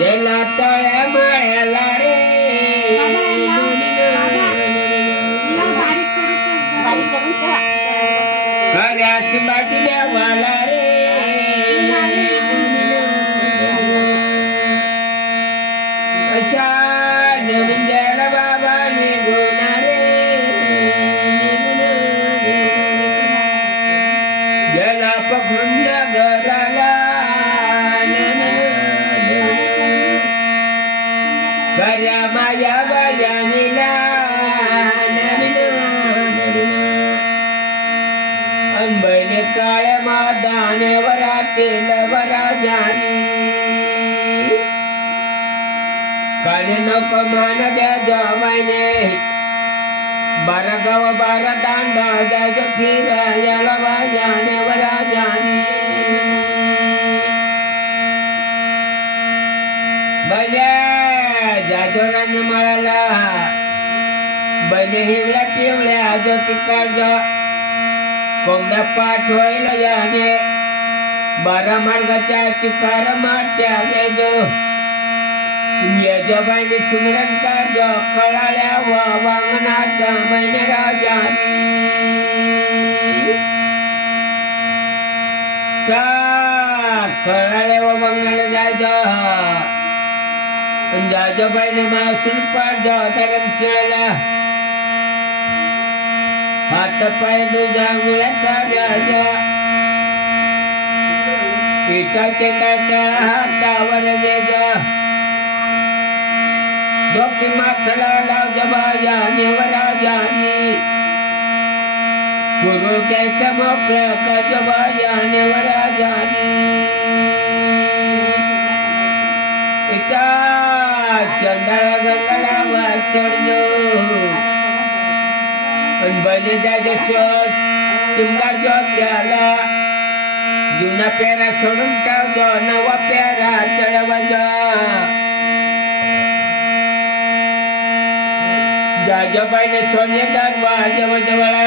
गेला तळ्या माळ्याला रे खऱ्यास बाटी देवाला रे अशा नवीन गेला बाबा निघून रे गेला पकडून घराला खऱ्या माया बायानीला अनबैने काळ्या मादाने वरातील वराजानी काने नको मान द्या जवायने बारा गाव बारा दांडा जायचं फिरायला बायाने वराजानी बन्या जाजोरान मळाला बने हिवळ्या पिवळ्या जोती काढ कोंबड्या पाठ होईल याने बारा मार्गाच्या चिकार माट्या गेजो यजबाईने सुमरण काढ कळाल्या व वांगणाच्या मैने राजानी सा कळाल्या व वांगणाला जायचं जाजबाईने मासूल पाठ धरमशिळाला हात पाय दुजांगुळ्या करायच्या पिठाचे टाट्या हातावर घ्यायच्या डोकी माथला लावजा बायाने वराजानी गुरु कैसा मोकळ्या करज बायाने वराजानी इटा चंडाळा गंगाला वाट सोडलो बने जायचं श्वास शिमगार जो त्याला जुना पेरा सोडून टाकतो नवा पेरा चढवायचा जाजबाईने सोन्यादार वाजवळा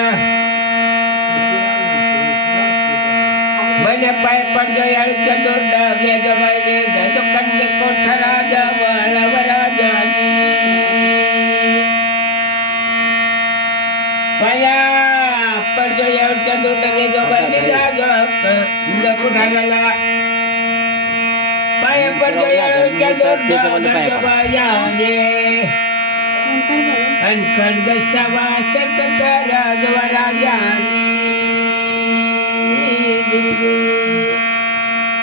बने पाय पडजो याळूच्या दोरडा जाजबाईने जायचो कंडे कोठा राजा वराजानी पाया पडजो यावरच्या दोटगे जो बने जाजो कुठाराला पाया पडजो यावरच्या दोटगे बायाने अनखड गसावा सतत राजवराजानी